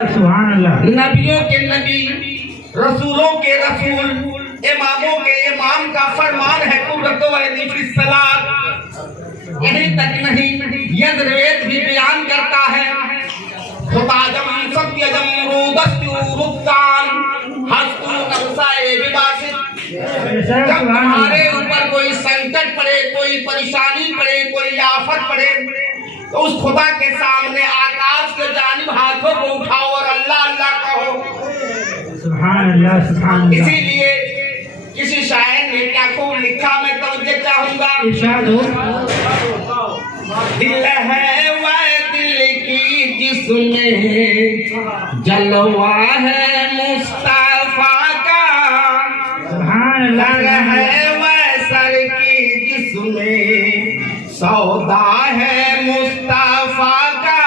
नबियों के नबी, रसूलों के रसूल, इमामों के इमाम का फरमान है यहीं तक नहीं, यजुर्वेद भी बयान करता है खुदाजम सत्यजम रूदस्तुरुक्तान हस्तु नवसाए विवासित। जब तुम्हारे ऊपर कोई संकट पड़े, कोई परेशानी पड़े, कोई आफत पड़े, तो उस खुदा के सामने आकाश के जानिब हाथों को उठाओ और अल्लाह अल्लाह कहो। सुभान अल्लाह, सुभान अल्लाह। इसीलिए किसी शायर ने क्या खूब लिखा, मैं तवज्जो चाहूंगा। इरशाद हो। दिल है वह दिल की जिसमें जलवा है मुस्तफा का, सर है वह सर की जिसमें सौदा है मुस्तफा का,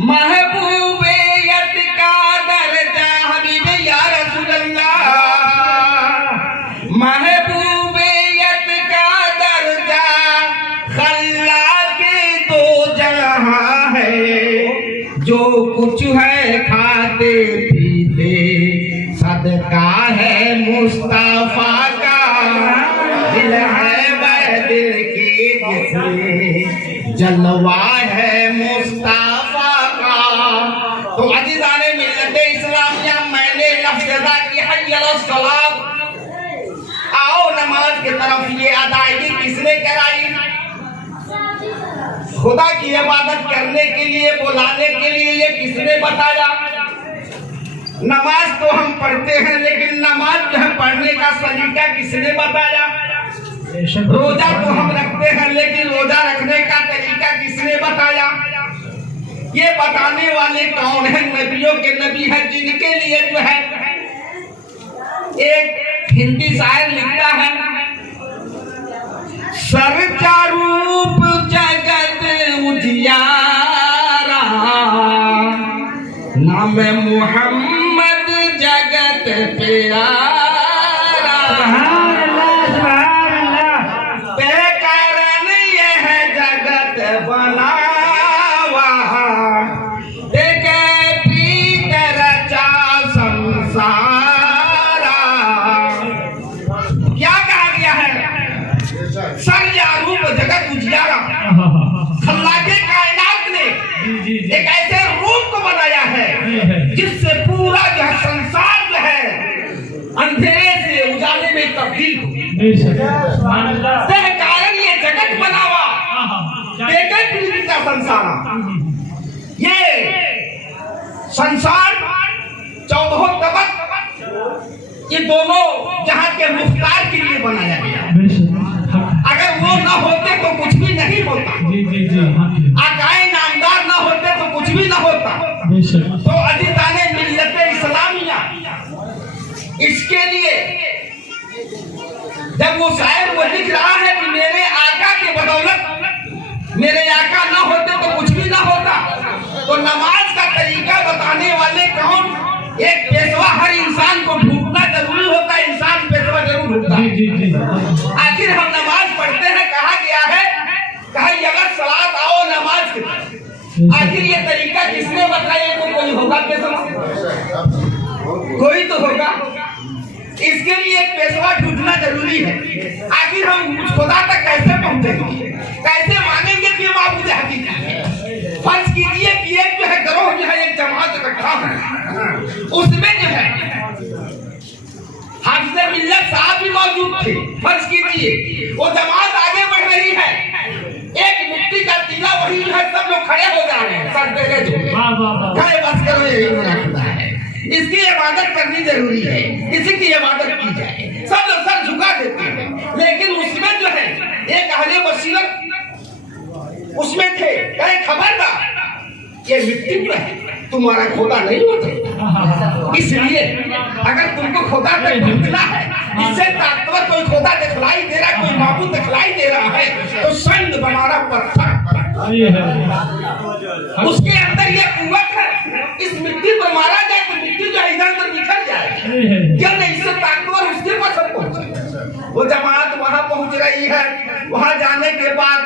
महबूबियत का दर्जा हबीब या रसूल अल्लाह, महबूबियत का दर्जा खल्ला के दो जहां है, जो कुछ है खाते पीते सदका है मुस्तफा का, दिल है वह दिल की जिसमें जलवा है मुस्तफा का। तो अजीज़ाने मिल्लते इस्लामिया, मैंने लफ्ज़ अदा की हय्य अलस सलात, आओ नमाज की तरफ, ये अदायगी किसने कराई? खुदा की इबादत करने के लिए, बुलाने के लिए ये किसने बताया? नमाज तो हम पढ़ते हैं, लेकिन नमाज जो है पढ़ने का सलीका किसने बताया? रोजा तो हम रखते हैं, लेकिन रोजा रखने का तरीका किसने बताया? ये बताने वाले कौन है? नबियों के नबी है, जिनके लिए जो है एक हिंदी शायर लिखता है, सरचा रूप जगत उजियारा, नाम मुहम्मद जगत प्यारा, बेकरन यह जगत बनावा, देखे प्रीत रचा संसारा। क्या कहा गया है? सर या रूप जगत उजियारा, अल्लाह के कायनात ने एक ऐसे रूप को बनाया है जिससे पूरा जो है संसार जो है अंधेरे से उजाले में तब्दील हो। कारण ये जगत बनावा, देखकर पृथ्वी का संसार, ये संसार 14 तबक, ये दोनों जहां के मुख्तार के लिए बनाया गया। अगर वो न होते तो कुछ भी नहीं होता, आकाए नामदार न होते तो कुछ भी न होता। तो अजीज़ाने मिल्लते इस्लामिया, इसके लिए जब वो शायर वो लिख रहा है कि मेरे आका के बदौलत, मेरे आका न होते तो कुछ भी न होता, तो नमाज का तरीका बताने वाले कौन? एक पेशवा हर इंसान को ढूंढना जरूरी होता है, इंसान पेशवा जरूर ढूंढता है। आखिर हम नमाज पढ़ते हैं, कहा गया है, कहा अगर सलात आओ नमाज की। आखिर ये तरीका किसने बताया? कोई होगा पेशवा, कोई तो होगा। इसके लिए पेशवा ढूंढना जरूरी है। आखिर हम खुदा तक कैसे पहुंचेंगे, कैसे मानेंगे कि माबूद हकीकी है? फर्ज कीजिए कि एक जो है गरोह जो है, एक जमात इकट्ठा है, उसमें जो है हाफिज़ मिल्लत साहब भी मौजूद थे। फर्ज कीजिए वो जमात आगे बढ़ रही है, एक मिट्टी का टीला वही जो है, सब लोग खड़े हो जा रहे हैं, सर दे खड़े बस करो, यही मेरा खुदा है। इसकी इबादत करनी जरूरी है, इसी की इबादत की जाए, सब लोग सर झुका देते हैं। लेकिन उसमें जो है एक अहले बसीरत उसमें थे, कहे खबरदार ये मिट्टी जो है तुम्हारा खुदा नहीं हो सकता, इसलिए अगर तुमको खुदा तक पहुंचना है, इससे ताकतवर कोई खुदा दिखलाई दे रहा, कोई माबूद दिखलाई दे रहा है, तो संग बनाना पत्थर, उसके अंदर ये कुव्वत है, इस मिट्टी पर मारा जाए तो मिट्टी जो है इधर उधर बिखर जाए। क्यों नहीं? इससे ताकतवर उसके पास पहुंचे। वो जमात वहां पहुंच रही है, वहां जाने के बाद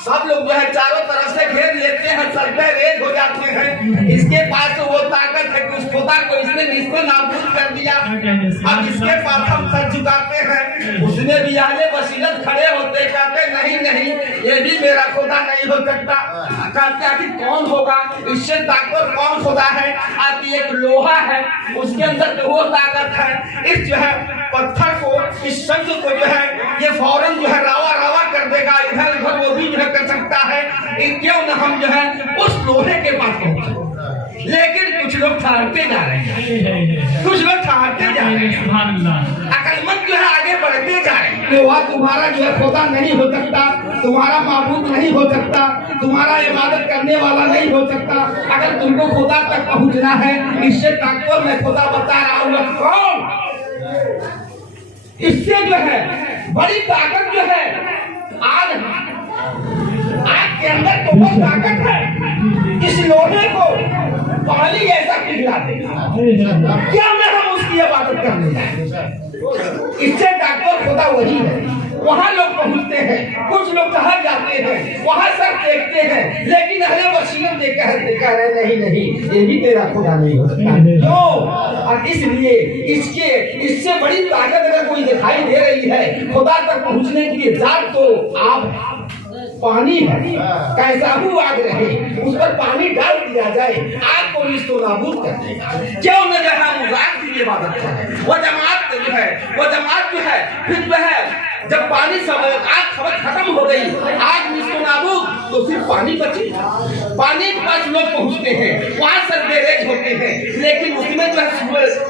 सब लोग जो है चारों तरफ से घेर लेते हैं, सर पे रेज हो जाते हैं। इसके पास वो खुदा को इसने निस्ते नाबूद कर दिया। अब इसके पास हम सर झुकाते हैं, उसने भी आले बसीरत खड़े होते कहते नहीं नहीं ये भी मेरा खुदा नहीं हो सकता। कहते आखिर कौन होगा, इससे ताकत कौन खुदा है? आती एक लोहा है, उसके अंदर तो वो ताकत है, इस जो है पत्थर को, इस शब्द को जो है ये फौरन जो है रावा रावा कर देगा, इधर उधर वो भी जो है कर सकता है। क्यों न हम जो है उस लोहे के पास पहुंचे। लेकिन कुछ लोग ठहरते जा रहे हैं, कुछ लोग ठहरते जा रहे हैं, अकलमंद जो है आगे बढ़ते जा रहे हैं। लोहा तुम्हारा जो है खुदा नहीं हो सकता, तुम्हारा माबूद नहीं हो सकता, तुम्हारा इबादत करने वाला नहीं हो सकता। अगर तुमको खुदा तक पहुंचना है, इससे ताकतवर मैं खुदा बता रहा हूँ कौन, इससे जो है बड़ी ताकत जो है आग के अंदर तो वो ताकत है, इस लोहे को पानी ऐसा पिघला देगा, क्या मैं हम उसकी इबादत करने जाए। इससे ताकतवर खुदा वही है। वहाँ लोग पहुँचते हैं, कुछ लोग ठहर जाते हैं, वहाँ सब देखते हैं, लेकिन अहले वसीयत देखा रहे नहीं नहीं ये भी तेरा खुदा नहीं हो सकता। क्यों? और इसलिए इससे बड़ी ताकत अगर कोई दिखाई दे रही है खुदा तक पहुँचने के लिए, जाग तो आप पानी है, कैसा भी आग रहे उस पर पानी डाल दिया जाए, आग को निस्तो नाबूद कर देगा। क्यों न जो है मुजाक की इबादत करें। वो जमात जो है फिर जो है जब पानी आग खत्म हो गई, आग निस्तो नाबूद, तो सिर्फ पानी बची। पानी के पास लोग पहुंचते हैं, वहाँ सनबेरेज होते हैं, लेकिन उसमें जो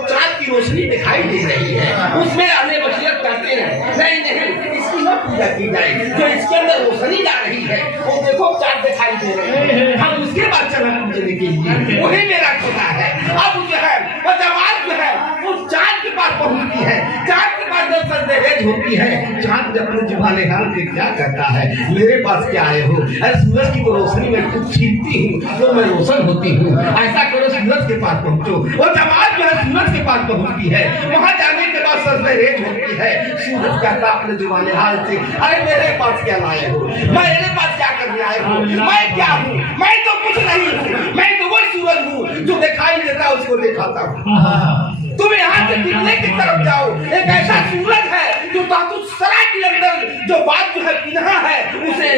चाँद की रोशनी दिखाई दे रही है, उसमें अहले बशीरत करते हैं नहीं नहीं इसकी न पूजा की जाए, जो इसके अंदर रोशनी जा रही है वो देखो चाँद दिखाई दे रहे हैं, हम उसके बाद चला पूजने के लिए, वही मेरा खुदा है। अब जो है वो जमात जो है वो चाँद के पास पहुंचती है, चाँद के पास जब सनबेरेज होती है, चाँद जब अपने जुबान हाल के क्या करता है, मेरे पास क्या आए हो, अरे सूरज की तो रोशनी में कुछ छीनती हूँ तो मैं रोशन होती हूँ, ऐसा करो सूरज के पास पहुँचो। वो जमात जो है सूरज के पास पहुँचती है, वहाँ जाने के बाद सनबेरेज होती है, सूरज कहता अपने जुबान हाल से अरे मेरे पास क्या लाए हो, मेरे पास क्या करने आए हो, मैं क्या हूँ, मैं तो कुछ नहीं हूँ, मैं तो वो सूरज हूँ जो दिखाई देता उसको दिखाता हूँ। तुम यहाँ से किले की तरफ जाओ, एक ऐसा सूरज है जो तातुसरा के अंदर जो बात जो है पिन्हा है उसे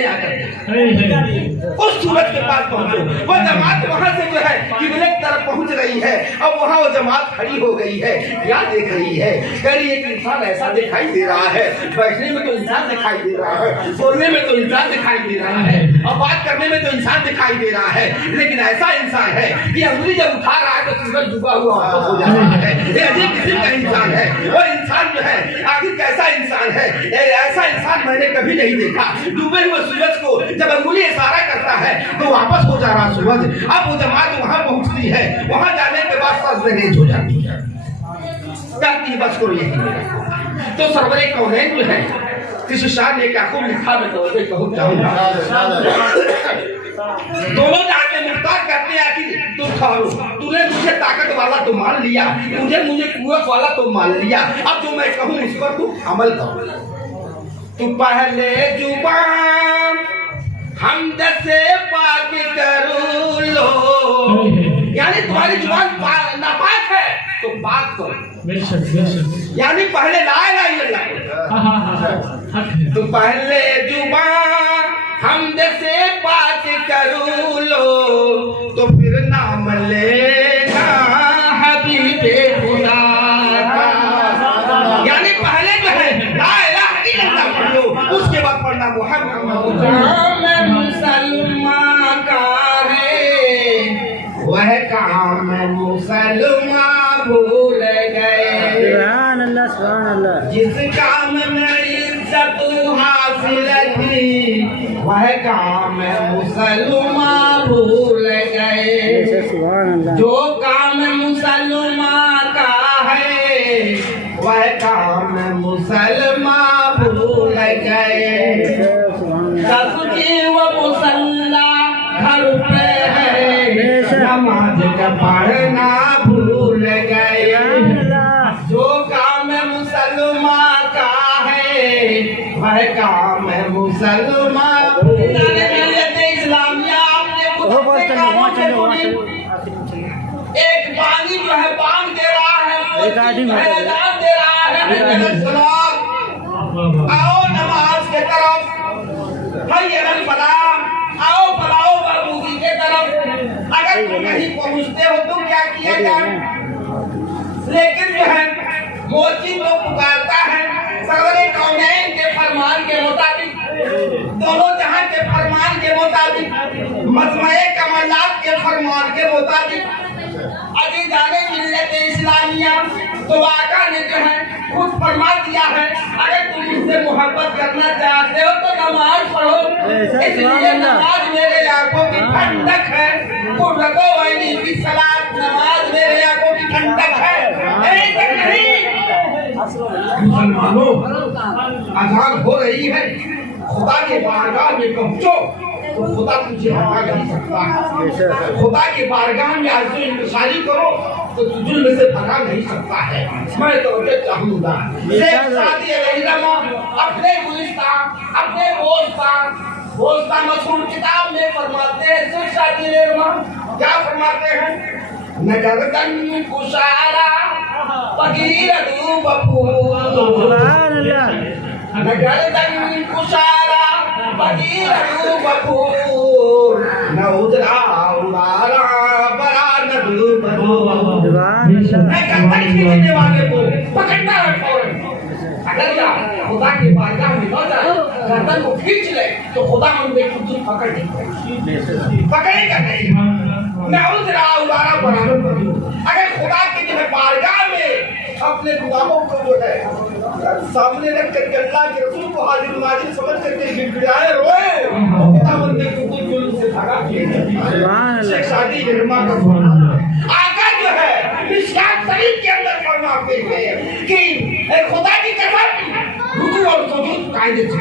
उस सूरज के पास पहुंचो। वो जमात वहां से जो है किले की तरफ पहुंच रही है। अब वहां वो जमात खड़ी हो गई है, क्या देख रही है, कह रही एक इंसान ऐसा दिखाई दे रहा है, बैठने में तो इंसान दिखाई दे रहा है, बोलने में तो इंसान दिखाई दे रहा है, और बात करने में तो इंसान दिखाई दे रहा है, लेकिन ऐसा इंसान है कि अंगुली जब उठा रहा है तो सूरज डूबा हुआ वापस हो जा रहा है। ये अजीब किस्म का इंसान है। वो इंसान जो है आखिर कैसा इंसान है, ऐसा इंसान मैंने कभी नहीं देखा। डूबे हुए सूरज को जब अंगुली इशारा करता है तो वापस हो जा रहा सूरज। अब वो जमात वहां पहुंचती है, वहां जाने के बाद सजदरेज हो जाती है, कहती बस करो यही मेरा। तो सरवरे कौनैन जो है किसी शाह ने क्या खूब लिखा, मैं तो कहूँ चाहूँगा दोनों जाके मुख्तार करते हैं कि तुम ठहरो, तूने मुझे ताकत वाला तो मान लिया, मुझे कुव्वत वाला तो मान लिया, अब जो मैं कहूँ उस पर तू अमल करो। तू पहले जुबान हमद से पाक करो लो, यानी तुम्हारी जुबान नापाक है तो पाक करो, यानी पहले ला इलाहा इल्लल्लाह। तू पहले जुबान हमद से पाक करो लो, तो फिर नाम लेना हबीबे खुदा का, यानी पहले जो है ला इलाहा इल्लल्लाह पढ़ लो, उसके बाद पढ़ना मुहम्मद। मुसलमान का है वह काम मुसलमान भूल गए, सुभान अल्लाह। जिस काम में इज्जत हासिल थी वह काम मुसलमान भूल गए, जो काम मुसलमान का है वह काम मुसलमान भूल गए। ससुजी वो मुसल्ला घर पे है, नमाज का पढ़ना भूल गए, जो काम मुसलमान का है वह काम मुसलमान। इस्लामिया आपने एक पानी जो है बांग दे रहा है, अजान दे रहा है, सलाम आओ नमाज के तरफ, हय्यल फलाह आओ फलाओ बाबूजी के तरफ। अगर तुम नहीं पहुंचते हो तो क्या किया जाए? लेकिन जो है मोची तो पुकारता है सरवरे कौनैन के फरमान के मुताबिक, दोनों जहां के फरमान के मुताबिक, मजमए कमलात के फरमान के मुताबिक, अजीजाने मिल्लत इस्लामिया तो आका ने जो है खुद फरमा दिया है, अगर तुम मुझसे मोहब्बत करना चाहते हो तो नमाज पढ़ो। इसलिए नमाज मेरे आंखों की ठंडक है, कुर्रतो वैनी की सलात, नमाज मेरे आंखों की ठंडक है। मुसलमानों, अजान हो रही है, खुदा के बारगाह में पहुंचो तो खुदा तुझे हटा नहीं सकता। खुदा के बारगाह में आज इंतजारी करो तो जुल्म से भगा नहीं सकता है। मैं तो चाहूंगा अपने अपने बोस्ता मशहूर किताब में फरमाते हैं, क्या फरमाते हैं? नगरदन कुशारा पगीरदू बफूर, नगरदन कुशारा पगीरदू बफूर, न उजरा उड़ारा बरा नदू बफूर। मैं गर्दन खींचने वाले को पकड़ता है फौरन। अगर खुदा के बारगाह में न जाए, गर्दन को खींच ले तो खुदा मन में खुद पकड़ नहीं पकड़ेगा नहीं। अगर खुदा के जो है बारगाह में अपने गुलामों को जो है सामने रख करके अल्लाह के रसूल को हाजिर नाजिर समझ करके गिड़गिड़ाए रोए, तो खुदा मन में खुद जुल्म से भागा। शेख सादी रहमा का आका जो है मिशकात शरीफ के अंदर फरमाते हैं कि खुदा की कसम रुकू और सुजूद कायदे से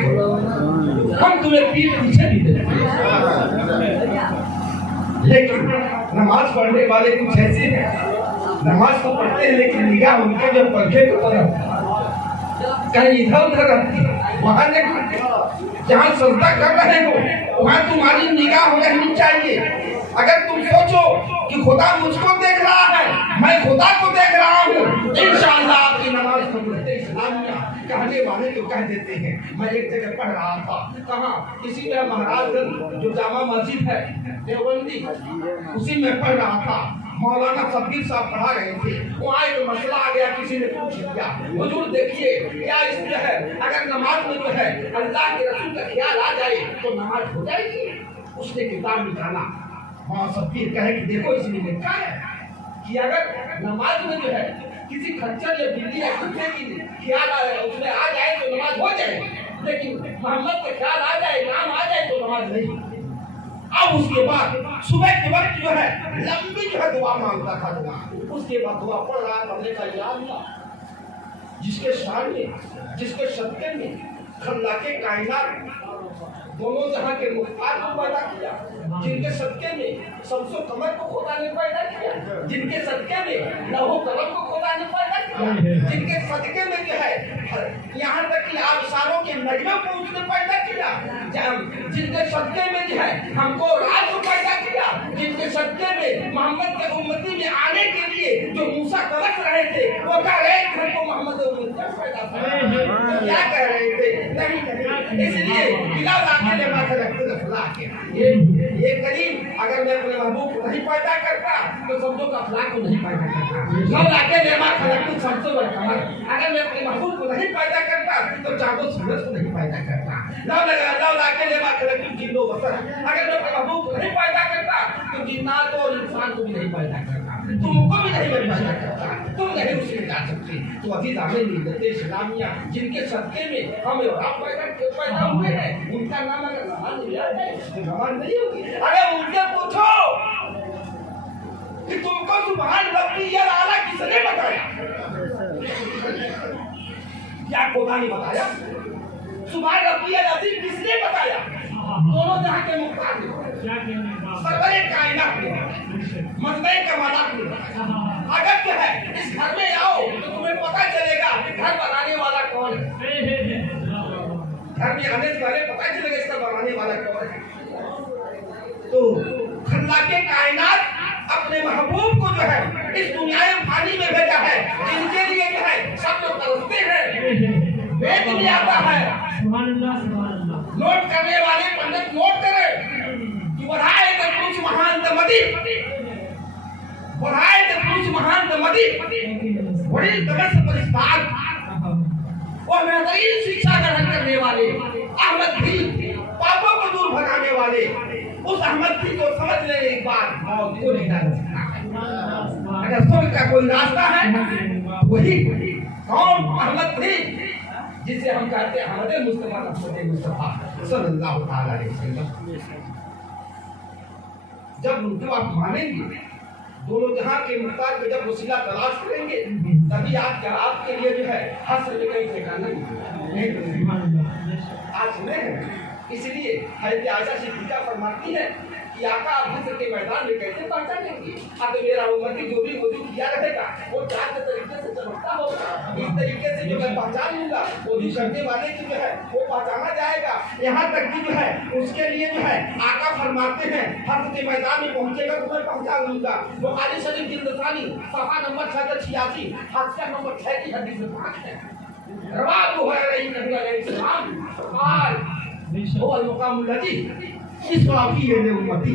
हम तुम्हें पीठ पीछे नहीं देते। लेकिन नमाज पढ़ने वाले कुछ ऐसे हैं, नमाज तो पढ़ते हैं लेकिन निगाह उनके जब पंखे की तरफ कहीं इधर उधर रहती है, वहां नहीं, जहाँ सजदा कर रहे हो वहां तुम्हारी निगाह रहनी चाहिए। अगर तुम सोचो कि खुदा मुझको देख रहा है, मैं खुदा को देख रहा हूँ, इंशाअल्लाह आपकी नमाज कबूल इस्लामिया कहने वाले तो कह देते हैं। मैं एक जगह पढ़ रहा था, कहाँ किसी में महाराजगंज जो जामा मस्जिद है देवबंदी, उसी में पढ़ रहा था। मौलाना शब्बीर साहब पढ़ा रहे थे, वहाँ एक मसला आ गया, किसी ने पूछ लिया, हुजूर देखिए क्या इसमें है, अगर नमाज में जो है अल्लाह के रसूल का ख्याल आ जाए तो नमाज हो जाएगी। उसने किताब निकाला, वहाँ शब्बीर कहे कि देखो इसमें लिखा है कि अगर नमाज में जो है किसी खच्चर या बिल्ली या कुत्ते की ख्याल उसमें आ जाए तो नमाज हो जाए, लेकिन मोहम्मद का ख्याल आ जाए, नाम आ जाए तो नमाज नहीं। अब उसके बाद सुबह के वक्त जो है लंबी जो है दुआ मांगता था दुआ, उसके बाद दुआ पढ़ रहा था, हमने कहा या अल्लाह जिसके शान में जिसके सदके में खल्ला के कायनात दोनों जहां के मुख्तार को पैदा किया, जिनके सदके में शम्सो कमर को खुदा ने पैदा किया, जिनके सदके में लौह कलम को खुदा ने पैदा किया, जिनके सदके में जो है यहाँ तक कि आबशारों के नजरों को उसने पैदा किया, जिनके सदके में जो है हमको रात को पैदा किया, जिनके सदके में मोहम्मद के उम्मती में आने के लिए जो मूसा तरस रहे थे वो कह रहे थे हमको मोहम्मद उम्मती पैदा किया, क्या कह रहे थे? नहीं, इसलिए बिलाल आके ने माथे रखते रखला के ये करीम अगर मैं अपने महबूब को नहीं पैदा करता तो समझो का अखलाक को नहीं पैदा करता। नौ लाके ने माथे रखते सबसे बड़ा कमर, अगर मैं अपने महबूब को नहीं पैदा करता तो चांदो सूरज को नहीं पैदा करता। नौ लाके ने माथे रखते जिन्नो बसर, अगर मैं अपने महबूब को नहीं पैदा करता तो जिन्नात और इंसान को भी नहीं पैदा करता, तुमको भी नहीं पैदा करता, तुम नहीं उसमें जा सकते। तो अजीज हमें मिलते इस्लामिया जिनके सदके में हम आप पैदा हुए हैं, उनका नाम अगर नमाज याद है तो नमाज नहीं होगी। अरे उनसे पूछो कि तुमको सुभान रब्बियल आला किसने बताया? क्या खुदा ने बताया? सुभान रब्बियल अज़ीम किसने बताया? दोनों जहां के मुख्तार ने, सरवरे कायनात ने, मज़मे कमालात ने। अगर जो है इस घर में आओ तो तुम्हें पता चलेगा कि घर बनाने वाला कौन है। घर में आने से पहले पता चलेगा इसका बनाने वाला कौन है। तो खल्लाके कायनात अपने महबूब को जो है इस दुनिया में हिंदुस्तानी में भेजा है, जिनके लिए जो है सब लोग तरसते हैं। वेद में आता है, नोट करने वाले पंडित नोट करें कि बढ़ाए तो कुछ महान दमदी, बढ़ाए तो कुछ महान दमदी, बड़ी तमस परिस्तार, और बेहतरीन शिक्षा ग्रहण करने वाले अहमद भी, पापों को दूर भगाने वाले उस अहमद भी को समझ ले एक बार मौत को नहीं डाल सकता है। अगर स्वर्ग का कोई रास्ता है वही कौन अहमद भी, जिसे हम कहते हैं अहमद मुस्तफा सल्लल्लाहु अलैहि वसल्लम। जब उनको आप मानेंगे, दोनों जहां के मुख्तार को जब वसीला तलाश करेंगे, तभी आपके लिए जो है हश्र में कहीं ठिकाना नहीं। आज नहीं, इसलिए हज़रत आयशा सिद्दीक़ा फरमाती है कि आका आप हश्र के मैदान में कैसे पहचानेंगे? अब मेरा उम्मती जो भी वजू किया रहेगा वो चार के तरीके से चमकता होगा, इस तरीके से जो मैं पहचान लूंगा, वजू करने वाले की जो है वो पहचाना जाएगा। यहाँ तक कि जो है उसके लिए जो है आका फरमाते हैं हश्र के मैदान में पहुंचेगा तो मैं पहचान लूंगा। बुखारी शरीफ जिल्दसानी सफ़ा नंबर 686 हादसा नंबर 6 की हदीस में पाक है। रवाहु हुरैरा नबी अलैहिस्सलाम क़ाल वो अल-मुक़ामुल लज़ी इस्राफी ने उम्मती।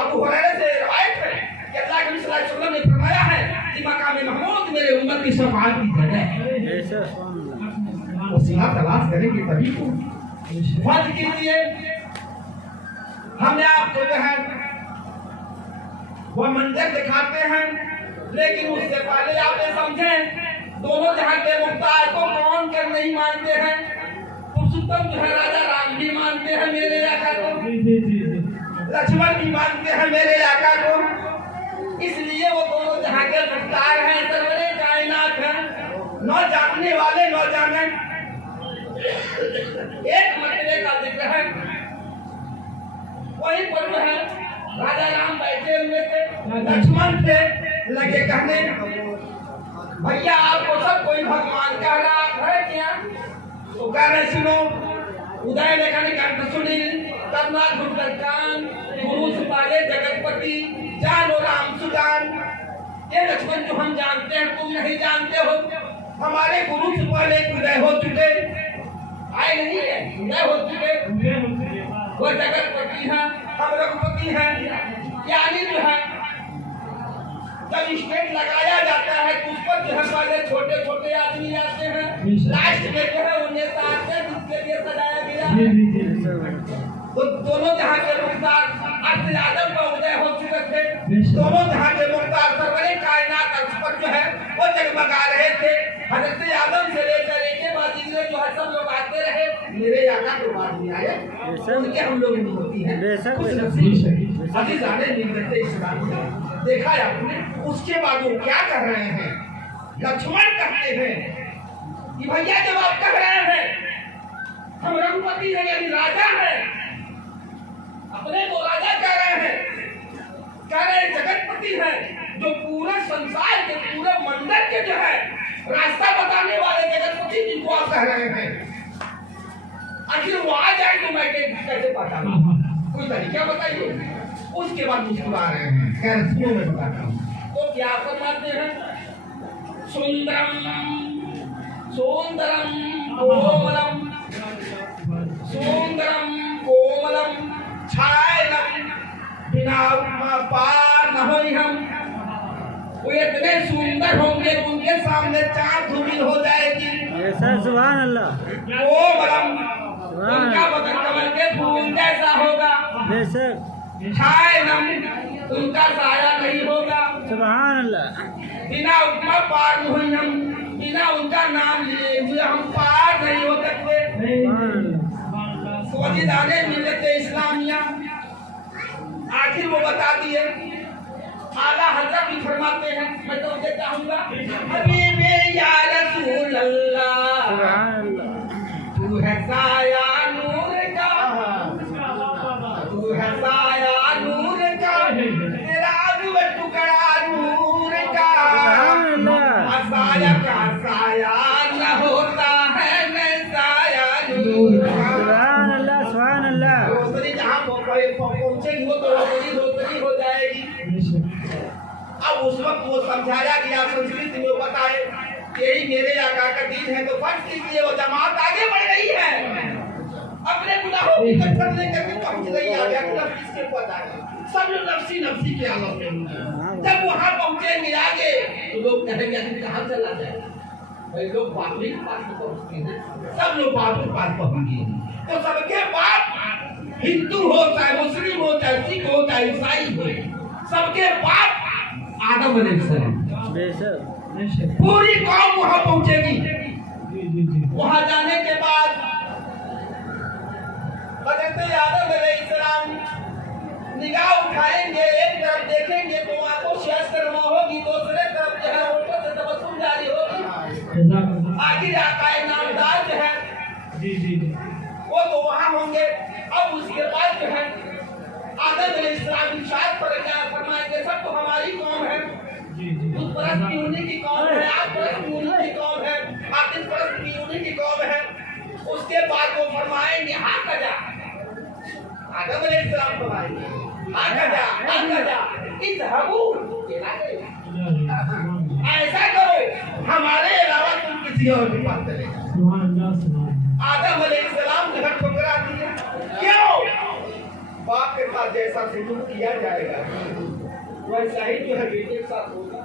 अबू हुरैरा से रिवायत है कि अल्लाह के नबी सल्लल्लाहु अलैहि वसल्लम ने फरमाया है कि मकाम महमूद मेरे उम्मत की शफाअत की जगह है। वसीला तलाश करेंगे तभी तो। फर्ज कीजिए हमने आपको जो है वो मंजर दिखाते हैं, लेकिन उससे पहले आप ये समझें दोनों जहां के मुख्तार को कौन कर नहीं मानते हैं। पुरुषोत्तम जो है राजा राम भी मानते हैं मेरे आका को, लक्ष्मण भी मानते हैं मेरे आका को, इसलिए वो दोनों जहां के मुख्तार हैं, सरवरे कायनात हैं। न जानने वाले न जाने। एक मसले का जिक्र है, वहीं पर जो है राजा राम बैठे हुए थे, लक्ष्मण थे, लगे कहने भैया आपको सब कोई भगवान कह रहा है क्या? तो कह रहे सुनो, उदय लेखन कंठ सुनी तब ना घुटकर कान, गुरु सुपाले जगतपति जानो राम सुजान। ये लक्ष्मण जो हम जानते हैं तुम नहीं जानते हो, हमारे गुरु से पहले उदय हो चुके, आए नहीं है, उदय हो चुके, वो जगतपति हैं, हम रघुपति हैं। यानी जो है जब स्टेज लगाया जाता है तो उस पर जो है पहले छोटे छोटे आदमी आते हैं, लास्ट में जो है उन्हें आते हैं जिसके लिए सजाया गया। तो दोनों जहां के मुख्तार अर्थ आदम का उदय हो चुके थे, दोनों जहां के मुख्तार सरवरे कायनात अर्थ पर जो है वो जगमगा रहे थे। हजरत आदम से लेकर एक बाद जो है सब लोग आते रहे, मेरे आका के बाद में आए, उनके हम लोग होती है अभी जाने मिलते इस्लाम देखा है आपने। उसके बाद वो क्या कर रहे हैं? लक्ष्मण कहते हैं कि भैया जब आप कह रहे हैं हम रघुपति हैं यानी राजा हैं, अपने को राजा कह रहे हैं, कह रहे जगतपति हैं, जो पूरे संसार के पूरे मंडल के जो है रास्ता बताने वाले जगतपति जिनको आप कह रहे हैं, आखिर वो आ जाए तो मैं कैसे पता कोई तरीका बताइए। उसके बाद मुस्कुरा रहे हैं, खैर सुनो मैं बताता हूँ। तो क्या फरमाते हैं? सुंदरम सुंदरम कोमलम सुंदरम कोमलम छायलम बिना उपमा पार न होई हम। वो इतने सुंदर होंगे उनके सामने चार धूमिल हो जाएगी। सुभान अल्लाह। कोमलम उनका बदन कमल के फूल जैसा होगा। बेशक। छायलम उनका साया नहीं होगा। सुभान अल्लाह। बिना उपमा पार नहीं हम, बिना उनका नाम लिए हुए हम पार नहीं हो सकते। सोजिदाने मिलते इस्लामिया आखिर वो बता दिए। आला हज़रत भी फरमाते हैं, मैं तो ये कहूँगा हबीबे या रसूल अल्लाह, तू है साया नूर का, तू है साया नूर का, तेरा टुकड़ा नूर का, साया का साया न होता है न साया नूर का। सुभान अल्लाह, सुभान अल्लाह। रोशनी जहाँ पहुँचेगी वो तो रोशनी हो जाएगी। अब उस वक्त वो समझाया गया, संस्कृत में वो बताए यही मेरे आका का दीन है। तो फर्ज कीजिए वो जमात आगे बढ़ रही है, अपने गुनाहों की कट्टर लेकर के पहुंच रही है, आगे किसके पता है, सब लोग नफसी नफसी के आलम में हैं। जब वहां पहुंचेंगे आगे तो लोग कहेंगे आखिर कहाँ चला जाए, भाई लोग बाबरी के पास पहुंचते हैं, सब लोग बाबरी के पास पहुंचेंगे। तो सबके बाप हिंदू हो चाहे मुस्लिम हो चाहे सिख हो चाहे ईसाई हो, सबके बाप आदम अलैहिस्सलाम। बेशक पूरी कौम वहां पहुंचेगी। वहां जाने के बाद हज़रत आदम अलैहिस्सलाम निगाह उठाएंगे, एक तरफ देखेंगे तो आंखों से शर्मा होगी, दूसरे तरफ जो है होठों से तबस्सुम जारी होगी। आखिर आकाए नामदार जो है वो तो वहां होंगे। अब उसके बाद जो है आदम अलैहिस्सलाम इरशाद फरमाएंगे सब तो हमारी कौम है, बुत परस्त भी उन्हीं की कौम है, आग परस्त भी उन्हीं की कौम है, आतिश परस्त भी उन्हीं की कौम है। उसके बाद वो फरमाएंगे हाथ जा, आदम अलैहिस्सलाम फरमाएंगे हाथ जा इज़हबू, ऐसा करो हमारे अलावा तुम किसी और के पास चले जाओ। आदम अलैहिस्सलाम ने ठुकरा दिया, क्यों? बाप के साथ जैसा सलूक किया जाएगा वैसा ही जो है बेटे के साथ होगा।